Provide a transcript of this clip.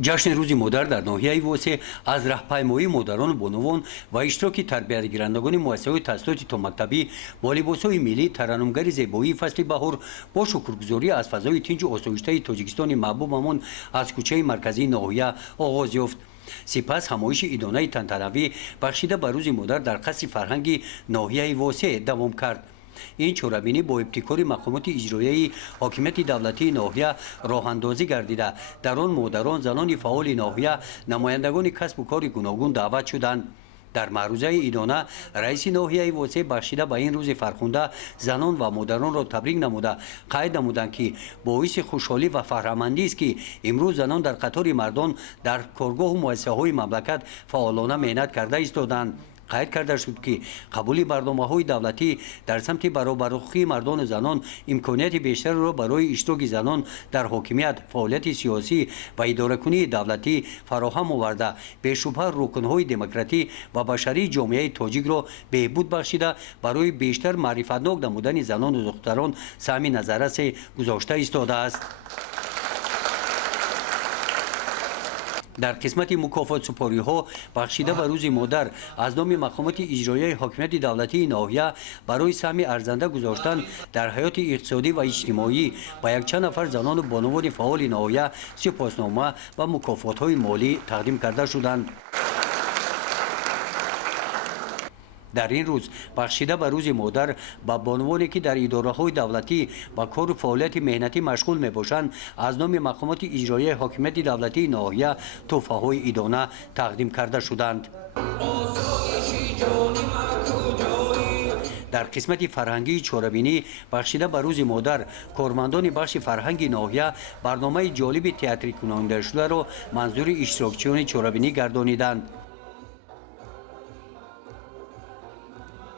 جشن روز مادر در ناحیه واسه از راهپیمایی مادران بانوان و اشتراک تربیتگرندگان مؤسسه‌های تحصیلاتی تا مکتبی با لباس‌های ملی ترنمگری زیبایی فصل بهار با شکرگزاری از فضای تنج و آسایشته تاجیکستان محبوبمان از کوچه مرکزی ناحیه آغاز یافت. سپس همایش ایدانه تنتنوی بخشیده به روز مادر در قصر فرهنگی ناحیه واسه دوام کرد. این چورابینی با ابتکار مقامات اجرایی حاکمیت دولتی ناحیه راه اندازی گردیده در آن مادران زنان فعال ناحیه نمایندگان کسب و کار گوناگون دعوت شدند. در معروضه ایدانه رئیس ناحیه واسه بخشیده به این روز فرخنده زنان و مادران را تبریک نموده قید نمودند که باعث خوشحالی و فخرمندی است که امروز زنان در قطار مردان در کارگاه و مؤسسه‌های مملکت فعالانه محنت کرده ایستادند. قید کرده شد که قبول برنامه‌های دولتی در سمت برابرخویی مردان و زنان امکانیت بیشتر را برای اشتراک زنان در حاکمیت، فعالیت سیاسی و اداره‌کنی دولتی فراهم آورده بی‌شبهه رکن‌های دموکراتی و بشری جامعه تاجیک را بهبود بخشیده برای بیشتر معرفتناک نمودن زنان و دختران سهم نظررس گذاشته ایستاده است. در قسمت مکافات سپاری ها بخشیده به روز مادر از نام مقامات اجرایی حاکمیت دولتی ناحیه برای سهم ارزنده گذاشتن در حیات اقتصادی و اجتماعی با یک چند نفر زنان و بانوان فعال ناحیه سپاسنامه و مکافات های مالی تقدیم کرده شدند. در این روز بخشیده به روز مادر با بانوانی که در اداره‌های دولتی با کار و فعالیت مهنتی مشغول میباشند از نام مقامات اجرایی حاکمیت دولتی ناحیه تحفه‌های ایدانه تقدیم کرده شدند. در قسمت فرهنگی چورابینی بخشیده به روز مادر کارمندان بخش فرهنگی ناحیه برنامه جالب تئاتری کننده شده را منظور اشتراکچیان چورابینی گردانیدند.